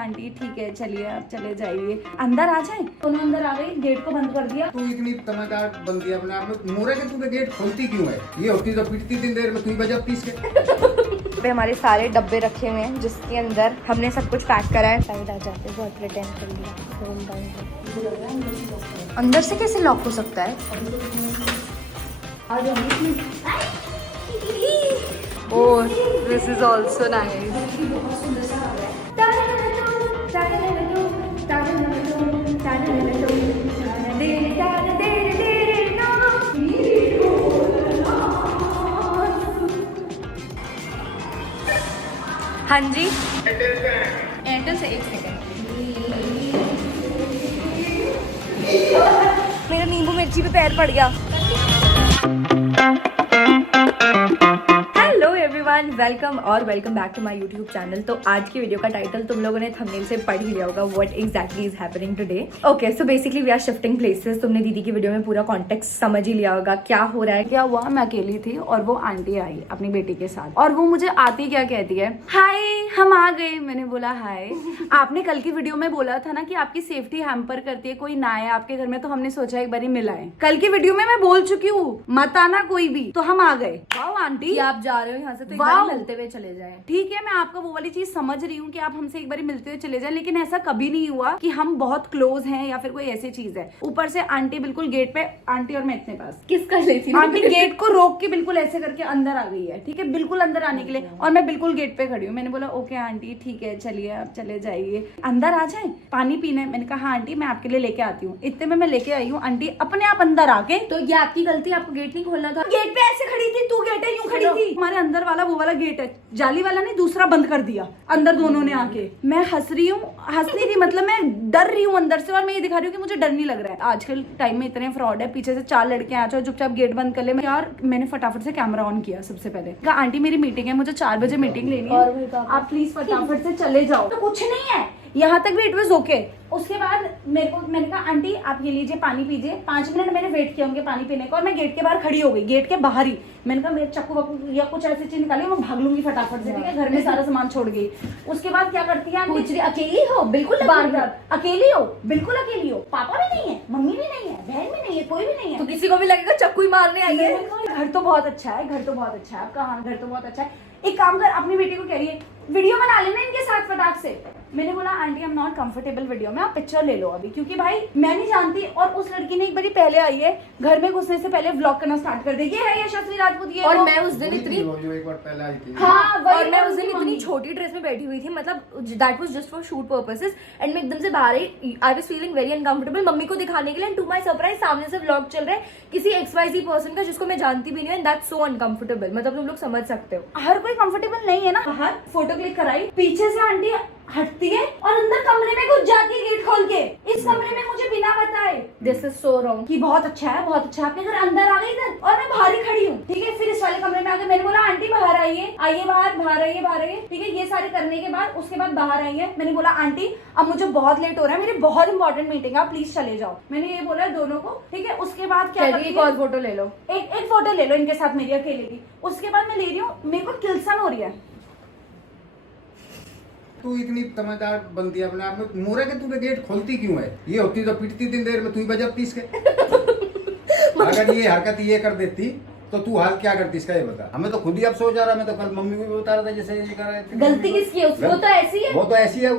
Aunty ठीक है चलिए आप चले जाइए, अंदर आ जाए। दोनों अंदर आ गई, गेट को बंद कर दिया। तू इतनी समझदार बनती है अपने आप में, मोरे के तू गेट खोलती क्यों है? ये होती तो पिटती दिन देर में, तू बजाती इसके। हमारे सारे डब्बे रखे हुए हैं जिसके अंदर हमने सब कुछ पैक करा है। साइड आ जाते बहुत प्रिटेंड कर लिया। अंदर से कैसे लॉक हो सकता है? ओह दिस इज ऑल्सो नाइस। हाँ जी एयरटेल से 1 सेकंड। मेरा नींबू मिर्ची पे पैर पड़ गया। हेलो एवरीवन, वेलकम और welcome back to my YouTube channel. तो आज की वीडियो का टाइटल तुम लोगों ने थंबनेल से पढ़ ही लिया होगा, what exactly is happening today. Okay so basically we are shifting places. तुमने दीदी की वीडियो में पूरा कॉन्टेक्स्ट समझ ही लिया होगा क्या हो रहा है। क्या हुआ, मैं अकेली थी और वो आंटी आई अपनी बेटी के साथ, और वो मुझे आती क्या कहती है, हाय हम आ गए। मैंने बोला हाय। आपने कल की वीडियो में बोला था ना कि आपकी सेफ्टी हैम्पर करती है, कोई ना आए आपके घर में, तो हमने सोचा एक बार मिलाएं। कल की वीडियो में मैं बोल चुकी हूँ मत आना कोई भी, तो हम आ गए। वाओ आंटी आप जा रहे हो यहाँ से तो एक बार मिलते हुए चले जाए। ठीक है, मैं आपका वो वाली चीज समझ रही हूँ कि आप हमसे एक बार मिलते हुए चले जाएं, लेकिन ऐसा कभी नहीं हुआ कि हम बहुत क्लोज हैं या फिर कोई ऐसी चीज है। ऊपर से आंटी बिल्कुल गेट पे, आंटी और मैं इतने पास किसका लेती आंटी गेट को रोक के बिल्कुल ऐसे करके अंदर आ गई है। ठीक है, बिल्कुल अंदर आने के लिए, और मैं बिल्कुल गेट पे खड़ी हूँ। मैंने बोला ओके आंटी ठीक है चलिए आप चले जाइए, अंदर आ जाए पानी पीना है। मैंने कहा हाँ आंटी मैं आपके लिए लेके आती हूँ। इतने में मैं लेके आई हूँ, आंटी अपने आप अंदर आके। तो ये आपकी गलती, आपको गेट नहीं खोलना था। गेट पे ऐसे खड़ी थी, तू गेट है यूं खड़ी थी। हमारे अंदर वाला वो वाला गेट है, जाली वाला नहीं, दूसरा बंद कर दिया। अंदर दोनों ने आके, मैं हंस रही हूँ, हंस नहीं रही मतलब मैं डर रही हूँ अंदर से, और मैं ये दिखा रही हूँ कि मुझे डर नहीं लग रहा है। आजकल टाइम में इतने फ्रॉड है, पीछे से 4 लड़के आ जाओ, चुपचाप गेट बंद कर ले। यार मैंने फटाफट से कैमरा ऑन किया सबसे पहले, कहा आंटी मेरी मीटिंग है, मुझे 4 बजे मीटिंग लेनी है, आप प्लीज फटाफट से चले जाओ। तो कुछ नहीं है, यहाँ तक भी इट वाज ओके। उसके बाद मैंने कहा आंटी आप ये लीजिए पानी पीजिए। 5 मिनट मैंने वेट किया उनके पानी पीने का, और मैं गेट के बाहर खड़ी हो गई, गेट के बाहर ही। मैंने कहा मेरे चक्कू वक्कू या कुछ ऐसी चीज निकाली, मैं भाग लूंगी फटाफट से। ठीक है, घर में सारा सामान छोड़ गई। उसके बाद क्या करती है आंटी, अकेली हो? बिल्कुल बार अकेली हो, बिल्कुल अकेली हो, पापा भी नहीं है, मम्मी भी नहीं है, बहन भी नहीं है, कोई भी नहीं है। तो किसी को भी लगेगा चक्कू ही मारने आई है। घर तो बहुत अच्छा है, घर तो बहुत अच्छा है आपका। हाँ घर तो बहुत अच्छा है। एक काम कर, अपनी बेटी को कह रही है वीडियो बना लेना इनके साथ फटाक से। मैंने बोला aunty I am not comfortable video में, आप पिक्चर ले लो अभी, क्योंकि भाई मैं नहीं जानती। और उस लड़की ने एक बारी पहले आई है, घर में घुसने से पहले व्लॉग करना स्टार्ट कर देगी। है यशस्वी राजपूत ये। और मैं उस दिन इतनी एक बार पहले आई थी। हाँ और मैं उस दिन इतनी छोटी ड्रेस में बैठी हुई थी, मतलब that was just for shoot purposes, and मैं एकदम से बाहर I was feeling very uncomfortable mummy को दिखाने के लिए। टू माय सरप्राइज सामने से व्लॉग चल रहा है किसी XYZ पर्सन का जिसको मैं जानती भी नहीं, एंड दैट्स सो अनकंफर्टेबल। मतलब तुम लोग समझ सकते हो, हर कोई कंफर्टेबल नहीं है ना। बाहर फोटो क्लिक कराई, पीछे से आंटी हटती है और अंदर कमरे में घुस जाती है गेट खोल के। इस कमरे में मुझे बिना बताए, दिस इज सो रॉन्ग। कि बहुत अच्छा है बहुत अच्छा है, आपने घर अंदर आ गई इधर, और मैं बाहर ही खड़ी हूँ। ठीक है, फिर इस वाले कमरे में आके मैंने बोला आंटी बाहर आइए, आइए बाहर, बाहर आइए, बाहर आइए। ठीक है, ये सारे करने के बाद उसके बाद बाहर आई है। मैंने बोला आंटी अब मुझे बहुत लेट हो रहा है, मेरी बहुत इंपॉर्टेंट मीटिंग है, आप प्लीज चले जाओ। मैंने ये बोला दोनों को। ठीक है, उसके बाद क्या एक और फोटो ले लो, एक फोटो ले लो इनके साथ मेरी अकेले की। उसके बाद मैं ले रही हूँ, मेरे को किलसन हो रही है। तू इतनी समझदार बनती है अपने आप में, मोरे के तू गेट खोलती क्यों है? ये होती तो पिटती दिन देर में, तू बजाती इसके। अगर ये हरकत ये कर देती तो तू हाल क्या करती इसका ये बता। हमें तो खुद ही अफसोस आ रहा है, मैं तो कल मम्मी को भी बता रहा था जैसे ये कर रहे थे। गलती किसकी है? वो तो ऐसी है, वो तो ऐसी है,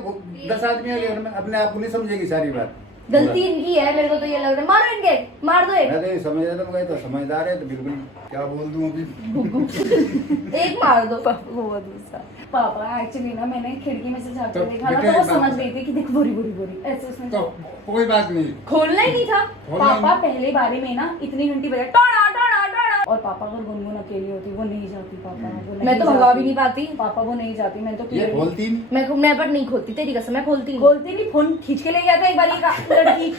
10 आदमी है घर में, अपने आप को नहीं समझेगी सारी बात। गलती इनकी है। मेरे को तो ये लग रहा है मारो इनके, मार दो एक। मैं तो समझ रहा था, तो समझदार है तो बिल्कुल क्या बोल दूं अभी। एक मार दो। वो दूसरा पापा एक्चुअली ना मैंने खिड़की में से झाँक तो कर देखा ना, बेटे तो वो बात- समझ गई थी कि देख बोरी बोरी बोरी ऐसे उसमें। तो कोई बात नहीं, खोलना ही नहीं था। खोलना ही पापा पहले बारी में ना इतनी घंटी बजा टोड़ा टोड़ा टोड़ा, और पापा अगर गुनगुन अकेली होती वो नहीं जाती। पापा वो नहीं मैं तो जाती। भगा भी नहीं पाती। पापा वो नहीं जाती, मैं तो ये खोलती नहीं। मैं पर नहीं खोलती, तेरी कसम मैं खोलती नहीं। खोलती नहीं, फोन खींच के ले गया था एक बारी का लड़की।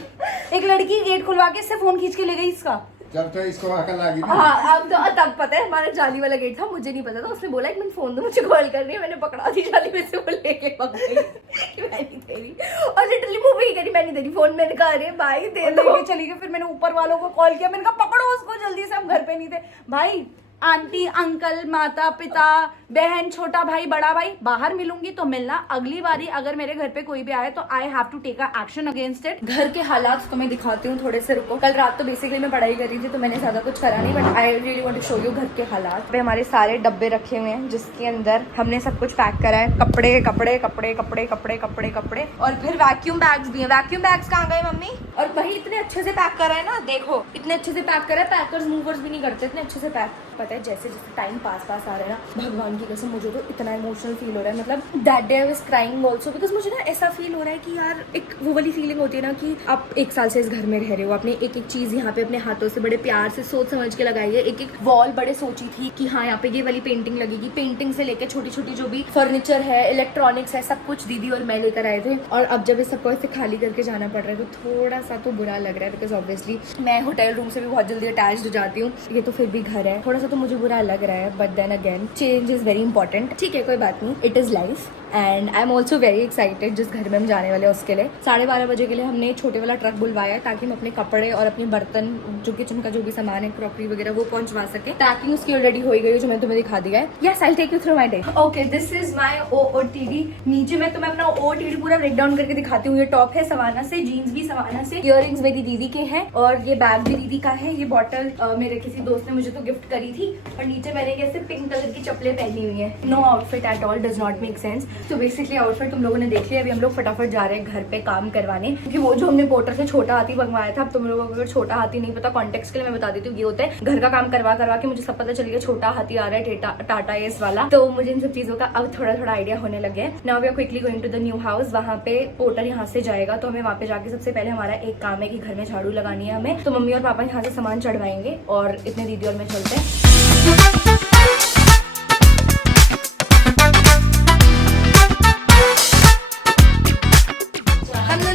एक लड़की गेट खुलवा के इससे फोन खींच के ले गई इसका। जब तो इसको अकल आ गई ना। हाँ अब तो तब पता है, हमारा जाली वाला गेट था, मुझे नहीं पता था। उसने बोला एक मिनट फोन दो, मुझे कॉल कर रही है। मैंने पकड़ा दी जाली में से, वो लेके भाग गई कि मैं नहीं दे रही, और लिटरली वो भी करी मैं नहीं दे रही फोन। मैंने कहा अरे भाई दे दो, लेके चली गई। फिर मैंने ऊपर वालों को कॉल किया, मैंने कहा पकड़ो उसको जल्दी से, हम घर पे नहीं थे। भाई आंटी अंकल माता पिता बहन, छोटा भाई, बड़ा भाई, बाहर मिलूंगी तो मिलना। अगली बारी अगर मेरे घर पे कोई भी आए तो I have to take a action against it. घर के हालात तो मैं दिखाती हूँ, थोड़े से रुको। कल रात तो बेसिकली मैं पढ़ाई कर रही थी तो मैंने ज्यादा कुछ करा नहीं, but I really want to show you घर के हालात। पे हमारे सारे डब्बे रखे हुए हैं जिसके अंदर हमने सब कुछ पैक करा है। कपड़े कपड़े कपड़े कपड़े कपड़े कपड़े कपड़े, और फिर वैक्यूम बैग्स भी हैं। वैक्यूम बैग्स कहाँ गए मम्मी? और वही इतने अच्छे से पैक करा है ना, देखो इतने अच्छे से पैक करा है। पैकर्स मूवर्स भी नहीं करते, इतने अच्छे से पैक। पता है जैसे जैसे टाइम पास आ रहा है ना, भगवान की कसम मुझे तो इतना इमोशनल फील हो रहा है। मतलब that day I was crying also, because मुझे ना ऐसा फील हो रहा है कि यार एक वो वाली फीलिंग होती है ना कि आप 1 साल से इस घर में रह रहे हो, आपने एक एक चीज यहाँ पे अपने हाथों से बड़े प्यार से सोच समझ के लगाई है। एक एक वॉल बड़े सोची थी कि हाँ यहाँ पे ये वाली पेंटिंग लगेगी। पेंटिंग से लेकर छोटी छोटी जो भी फर्नीचर है, इलेक्ट्रॉनिक्स है, सब कुछ दीदी और मैं लेकर आए थे। और अब जब इस सबको ऐसे खाली करके जाना पड़ रहा है तो थोड़ा सा तो बुरा लग रहा है, बिकॉज ऑब्वियसली मैं होटल रूम से भी बहुत जल्दी अटैच्ड हो जाती हूँ। ये तो फिर भी घर है, थोड़ा सा तो मुझे बुरा लग रहा है, but then again change is very important. ठीक है, कोई बात नहीं, it is life and I am also very excited. जिस घर में हम जाने वाले हैं उसके लिए 12:30 बजे के लिए हमने छोटे वाला ट्रक बुलवाया ताकि हम अपने कपड़े और अपने बर्तन, जो किचन का जो भी सामान है, क्रॉकरी वगैरह, वो पहुंचवा सके। पैकिंग उसकी ऑलरेडी हो गई है जो मैंने तुम्हें दिखा दिया है। Yes, I will take you through my day. Okay, this is my OOTD। नीचे मैं तुम्हें अपना OOTD पूरा ब्रेक डाउन करके दिखाती हूँ। ये टॉप है सवाना से, जीन्स भी सवाना से, इयररिंग्स मेरी दीदी के हैं और ये बैग भी दीदी का है। ये बॉटल मेरे किसी दोस्त ने मुझे तो गिफ्ट करी थी। और नीचे मैंने कैसे पिंक कलर की चप्पलें पहनी हुई है। No outfit at all, does not make sense. तो बेसिकली आउटफिट तुम लोगों ने देख लिया। अभी हम लोग फटाफट जा रहे हैं घर पे काम करवाने, क्योंकि वो जो हमने पोर्टर से छोटा हाथी मंगवाया था। अब तुम लोगों को अगर छोटा हाथी नहीं पता, कॉन्टेक्स्ट के लिए मैं बता देती हूँ। ये होता है घर का काम करवा के मुझे सब पता चल गया छोटा हाथी आ रहा है, टाटा एस वाला। तो मुझे इन सब चीजों का अब थोड़ा थोड़ा आइडिया होने लगे। Now we are quickly going to the new house. वहाँ पे पोर्टर यहाँ से जाएगा तो हमें वहाँ पे जाके सबसे पहले हमारा एक काम है कि घर में झाड़ू लगानी है हमें। तो मम्मी और पापा यहाँ से सामान चढ़वाएंगे और इतने दीदी और मैं चलते हैं।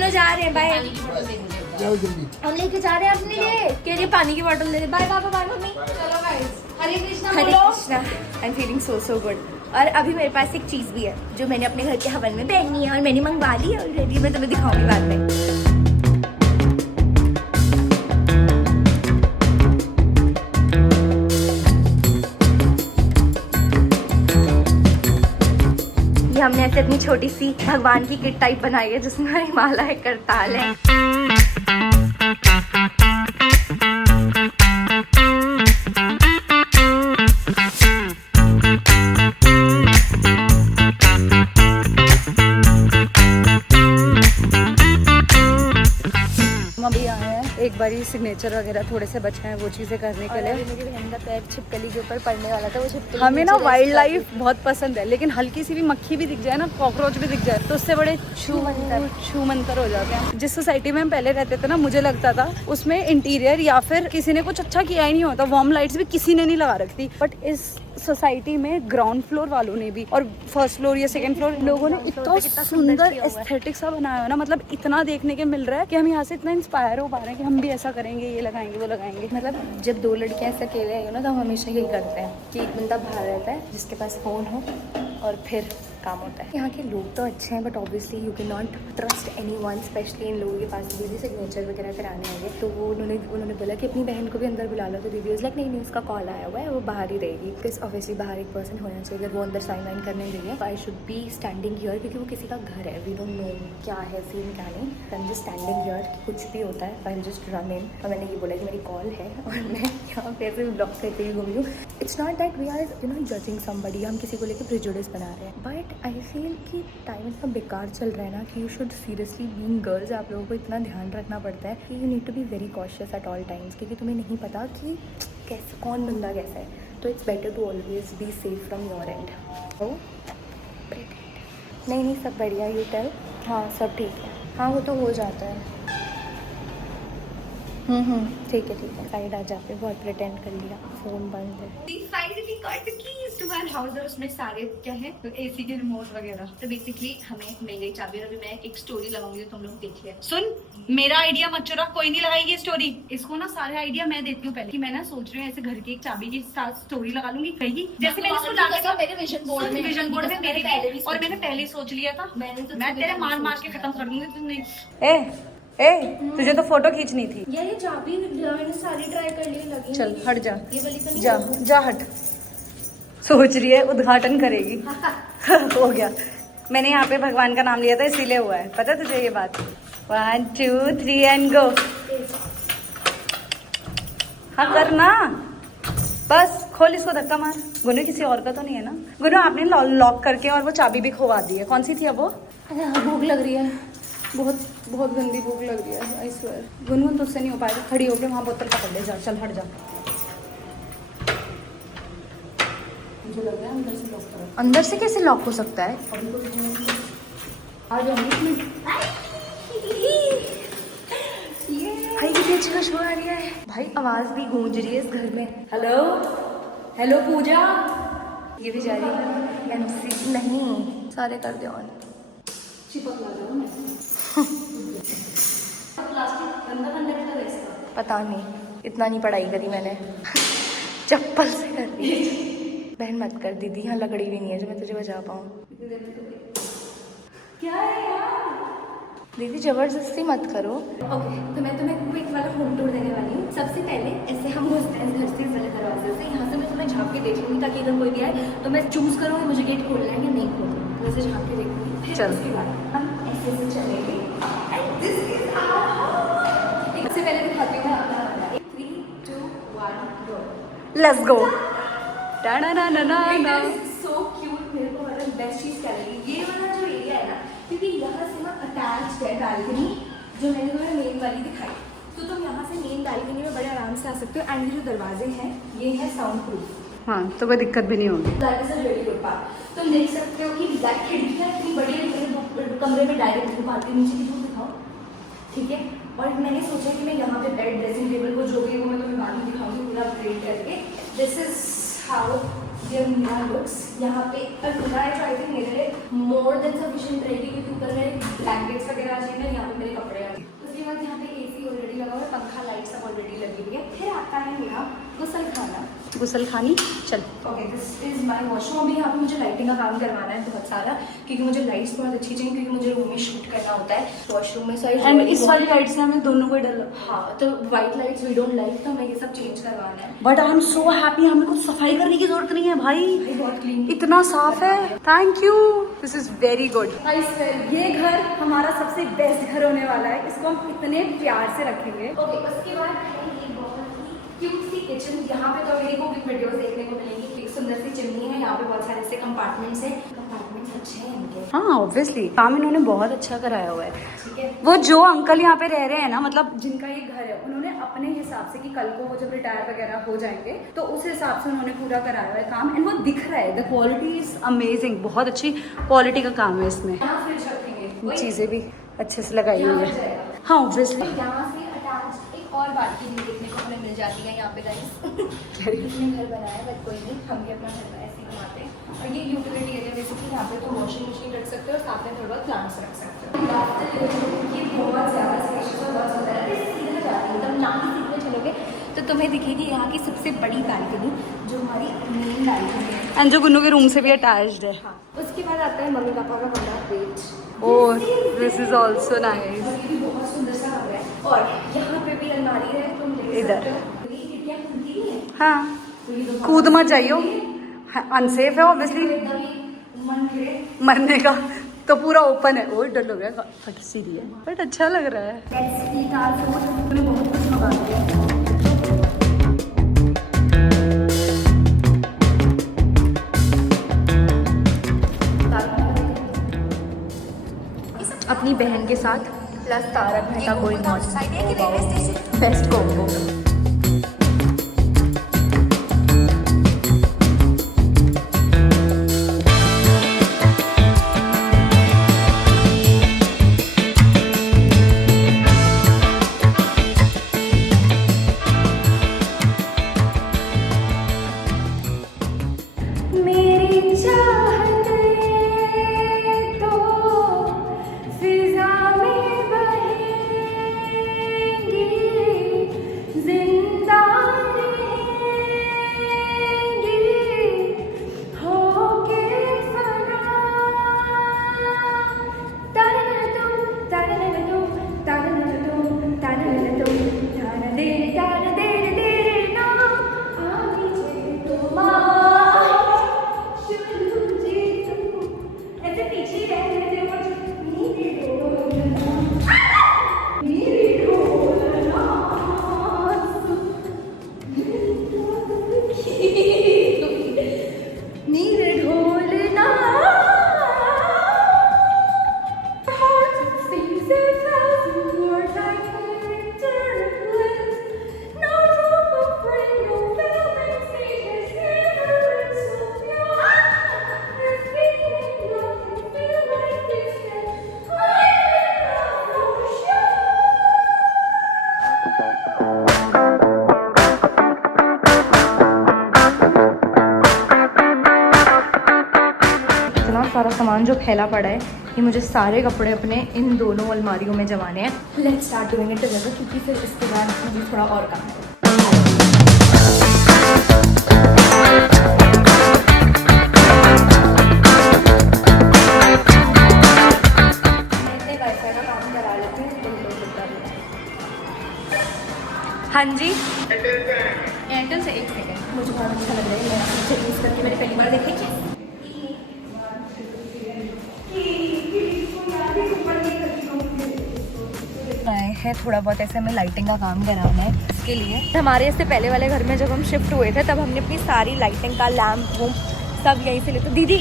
जा रहे हैं, बाय। हम लेके जा रहे हैं अपने लिए, कह रही पानी की बोतल ले। बाय पापा, बाय मम्मी। चलो guys, Hare Krishna. Hare Krishna. I am feeling so good. और अभी मेरे पास एक चीज भी है जो मैंने अपने घर के हवन में पहननी है और मैंने मंगवा ली है ऑलरेडी। मैं तुम्हें दिखाऊंगी बाद में। हमने ऐसे अपनी छोटी सी भगवान की किट टाइप बनाई है जिसमें हमारी माला है, करताल है। अभी आए हैं, एक बारी सिग्नेचर वगैरह थोड़े से बचे हैं वो चीजें करने के लिए। मेरी बहन का पैर छिपकली के ऊपर पड़ने वाला था, वो छिपकली। हमें ना वाइल्ड लाइफ बहुत पसंद है, लेकिन हल्की सी भी मक्खी भी दिख जाए ना, कॉकरोच भी दिख जाए तो उससे बड़े छू मंतर हो जाते हैं। जिस सोसाइटी में हम पहले रहते थे ना, मुझे लगता था उसमें इंटीरियर या फिर किसी ने कुछ अच्छा किया ही नहीं होता। वार्म लाइट्स भी किसी ने नहीं लगा रखती, बट इस सोसाइटी में ग्राउंड फ्लोर वालों ने भी और फर्स्ट फ्लोर या सेकंड फ्लोर लोगों ने इतना सुंदर एस्थेटिक सा बनाया है ना। मतलब इतना देखने के मिल रहा है कि हम यहाँ से इतना इंस्पायर हो पा रहे हैं कि हम भी ऐसा करेंगे, ये लगाएंगे, वो लगाएंगे। मतलब जब 2 लड़कियां ऐसे अकेले हैं ना, तो हम हमेशा यही करते हैं कि एक बंदा बाहर रहता है जिसके पास फोन हो और फिर काम होता है। यहाँ के लोग तो अच्छे हैं, but obviously you can not trust anyone, specially in लोगों के पास दीदी सिग्नेचर वगैरह कराने होंगे। तो वो उन्होंने बोला कि अपनी बहन को भी अंदर बुला लो। तो दीदी वाज लाइक नहीं, उसका कॉल आया हुआ है, वो बाहर ही रहेगी। बिकॉज ऑब्वियसली बाहर एक पर्सन होना चाहिए। अगर वो अंदर साइन वाइन करने गई है, I should be standing here, क्योंकि वो किसी का घर है। वी डोंट नो क्या है सीन, क्या नहीं। I am just standing here, कुछ भी होता है I am just run in. और मैंने ये बोला कि मेरी कॉल है और मैं यहाँ पे ऐसे ब्लॉक करके भी घूम रही हूँ। It's not that we are you know judging somebody, हम किसी को लेकर प्रेजुडिस बना रहे हैं, बट आई फील कि टाइम इतना बेकार चल रहा है ना कि you should seriously being girls, आप लोगों को इतना ध्यान रखना पड़ता है कि you need to be very cautious at all times, क्योंकि तुम्हें नहीं पता कि कैसे कौन बंदा कैसा है। तो it's better to always be safe from your end. तो नहीं सब बढ़िया, यू टेल। हाँ सब ठीक है, हाँ वो तो हो जाता है। ठीक है साइड आ जाते, बहुत प्रिटेंड कर लिया, फोन बंद है। Finally got the keys to our house और उसमें सारे क्या है तो एसी के रिमोट वगैरह। तो बेसिकली हमें मिल गई चाबी और अभी मैं एक स्टोरी लगाऊंगी तो तुम लोग देख लिया। सुन, मेरा आइडिया मत चुरा, कोई नहीं लगाएगी स्टोरी। इसको ना सारे आइडिया मैं देती हूँ पहले कि मैं ना सोच रही हूँ ऐसे घर की एक चाबी की साथ स्टोरी लगा लूंगी कहीं। जैसे मैंने इसको मेरे विजन बोर्ड में मेरी और मैंने पहले ही सोच लिया था। मैं तेरे मार के खत्म कर दूंगी तुमने। तुझे तो फोटो खींचनी थी। ये चाबी मैंने सारी ट्राई कर ली, लगी चल हट जा, ये वाली तो नहीं जा हट। सोच रही है उद्घाटन करेगी। हो गया, मैंने यहाँ पे भगवान का नाम लिया था इसीलिए हुआ है, पता तुझे ये बात। 1 2 3 एंड गो। हाँ करना, बस खोल इसको, धक्का मार। गुनु किसी और का तो नहीं है ना? गुनु आपने लॉक करके और वो चाबी भी खुवा दी है, कौन सी थी अब वो? भूख लग रही है, बहुत बहुत गंदी भूख लग रही है, आई स्वेयर। गुनगुन तुझसे नहीं हो पाएगा, खड़ी होकर वहाँ बोतल पकड़ ले, जा चल हट जा। मुझे लग रहा है अंदर से लॉक करो। अंदर से कैसे लॉक हो सकता है? आ जाओ भाई कितनी अच्छी खुशबू आ रही है भाई, आवाज भी गूंज रही है इस घर में। हेलो हेलो पूजा, ये भी जा रही है एमसी। नहीं, सारे कर दे ऑन। चिपक ला जाओ मैं। प्लास्टिक गंदा करने का रास्ता। पता नहीं, इतना नहीं पढ़ाई करी मैंने। चप्पल से कर दी। बहन मत कर दीदी, यहाँ लकड़ी भी नहीं है जो मैं तुझे बचा पाऊँ। क्या है यार? दीदी जबरदस्ती मत करो। ओके, तो मैं तुम्हें क्विक वाला होम टूर देने वाली हूँ। सबसे पहले ऐसे हम घुसते हैं घर से, इस वाले दरवाजे से। यहाँ से मैं तुम्हें झाँक के देख लूँगी ताकि अगर कोई भी आए तो मैं चूज करूँगी मुझे गेट खोलना है या नहीं खोलना, वैसे झाँक के देखूँगी। फिर चल। उसके बाद हम ऐसे ऐसे चलेंगे। And this is our house. सबसे पहले दिखाती हूँ मैं अपना कमरा। 3 2 1 गो। Let's go. ना सो क्यूट। मेरे को मतलब बेस्ट चीज क्या लगी, ये वाला जो एरिया है ना, क्योंकि यहाँ से ना अटैच्ड है बैल्कनी, जो मैंने तुम्हें मेन वाली दिखाई। तो तुम यहाँ से मेन बैल्कनी में बड़े आराम से आ सकते हो। एंड ये जो दरवाजे हैं ये है साउंड प्रूफ। हाँ, तो कोई दिक्कत भी नहीं होगी। That is a really good part. तुम देख सकते हो कि खिड़कियाँ इतनी बड़ी है, मेरे कमरे में डायरेक्ट धूप आती है। नीचे की धूप दिखाओ, ठीक है। और मैंने सोचा कि मैं यहाँ पे बेड, ड्रेसिंग टेबल को जो भी है वो मैं तुम्हें बाद में दिखाऊंगी पूरा अपग्रेड करके। This is how their new looks. यहाँ पे अलमीरा है जो आई थिंक मेरे लिए मोर देन सफिशिएंट रहेगी, क्योंकि ऊपर मेरे ब्लैंकेट्स वगैरह आ जाएंगे, यहाँ पे मेरे कपड़े आ जाएंगे। उसके बाद यहाँ पे एसी ऑलरेडी लगा हुआ है, पंखा लाइट सब ऑलरेडी लगी हुई है। फिर आता है मेरा गुसलखाना। गुसलखानी, चल। Okay, this is my washroom. अभी यहाँ पे मुझे लाइटिंग का काम करवाना है बहुत सारा, क्योंकि मुझे लाइट्स बहुत अच्छी चाहिए, क्योंकि मुझे रूम में शूट करना होता है वॉशरूम में। एंड इस वाली लाइट से हमें दोनों को डर लगा। हाँ, तो white lights we don't like, तो हमें ये सब चेंज करवाना है। But I am so happy, हमें कुछ सफाई करने की जरूरत नहीं है भाई, ये बहुत क्लीन। इतना साफ है। Thank you, this is very good. I swear ये घर हमारा सबसे बेस्ट घर होने वाला है, इसको हम इतने प्यार से रखेंगे। ओके, उसके बाद है ये बहुत ही क्यूट सी किचन। यहाँ पे तो मेरी कुकिंग वीडियोस देखने को मिलेंगी। एक सुंदर सी चिमनी है, यहाँ पे बहुत सारे ऐसे कंपार्टमेंट्स हैं। कंपार्टमेंट्स अच्छे हैं इनके, हाँ ऑब्वियसली काम इन्होंने बहुत अच्छा कराया हुआ है। ठीक है। वो जो अंकल यहाँ पे रह रहे हैं ना, मतलब जिनका ये घर है, उन्होंने अपने हिसाब से कि कल को वो जब रिटायर वगैरह हो जाएंगे तो उस हिसाब से उन्होंने पूरा कराया हुआ है काम। एंड वो दिख रहा है, द क्वालिटी इज अमेजिंग, बहुत अच्छी क्वालिटी का काम है इसमें। यहाँ फ्रिज रखेंगे, चीजें भी अच्छे से लगाई हुई यहाँ है। पे जाएगा। हाँ ऑब्वियसली। यहाँ से अटैच एक और बालकनी देखने को हमें मिल जाती है यहाँ पे गाइस। किसने घर बनाया, बट कोई नहीं, हम भी अपना घर ऐसे ही बनाते हैं। और ये यूटिलिटी एरिया बेसिकली, यहाँ पे तो वॉशिंग मशीन रख सकते हो और साथ में थोड़ा बहुत प्लांट्स रख सकते हो। ये बहुत ज़्यादा स्पेशियस और बहुत सुंदर है। सीधे जाती है एकदम, ना ही सीधे चलोगे तो तुम्हें दिखेगी यहाँ की सबसे बड़ी बैल्कनी, जो हमारी मेन बैल्कनी है। एंड जो गुन्नू के रूम से भी अटैच्ड है। हाँ, उसके बाद आता है मम्मी पापा का कमरा, wait. Oh, this is also nice. और ये भी बहुत सुंदर सा कमरा है। और यहाँ पे भी अलमारी है, तुम देख इधर। सकते हो। ये खिड़कियाँ खुलती नहीं है, हाँ, तो ये तो कूद मत जाइयो, अनसेफ है ऑब्वियसली एकदम ही मन गिरे। मरने का, तो पूरा ओपन है। ओह डर लग रहा है, फट सीधी है बट अच्छा लग रहा है। Let's eat our food। मैंने बहुत कुछ मंगा लिया। अपनी बहन के साथ plus Tarak Mehta going on, best combo. मेरी चाहत तो फिजा में बहेंगी, जो फैला पड़ा है ये मुझे सारे कपड़े अपने इन दोनों अलमारियों में जमाने हैं। Let's start doing it together, क्योंकि फिर इसके बाद मुझे थोड़ा और काम है। हाँ जी, एयरटेल से 1 सेकेंड। मुझे बहुत अच्छा लग रहा है, मैं इसे यूज़ करके मैंने पहली बार देखा है। आए हैं थोड़ा बहुत ऐसे हमें लाइटिंग का काम कराना है। इसके लिए हमारे इससे पहले वाले घर में जब हम शिफ्ट हुए थे तब हमने अपनी सारी लाइटिंग का लैम्प वूम्प सब यहीं से लेते। दीदी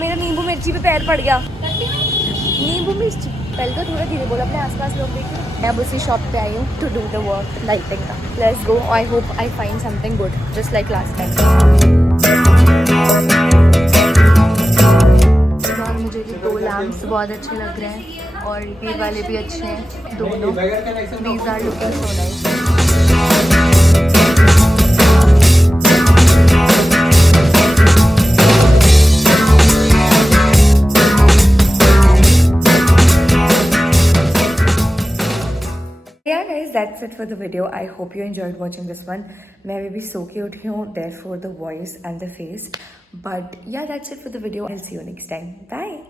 मेरा नींबू मिर्ची पे पैर पड़ गया। नींबू मिर्ची पहले तो थोड़ा धीरे बोला, अपने आसपास लोग देखें। मैं अब उसी शॉप पे आई हूँ to do the work lighting का। Let's go, I hope I find something good just like last time. मुझे ये 2 लैम्प्स बहुत अच्छे लग रहे हैं और ये वाले भी अच्छे हैं दोनों। These are looking so nice. Yeah guys, that's it for the video. I hope you enjoyed watching this one. मैं अभी भी सो के उठी हूँ, therefore the voice and the face. But yeah, that's it for the video. I'll see you next time. Bye.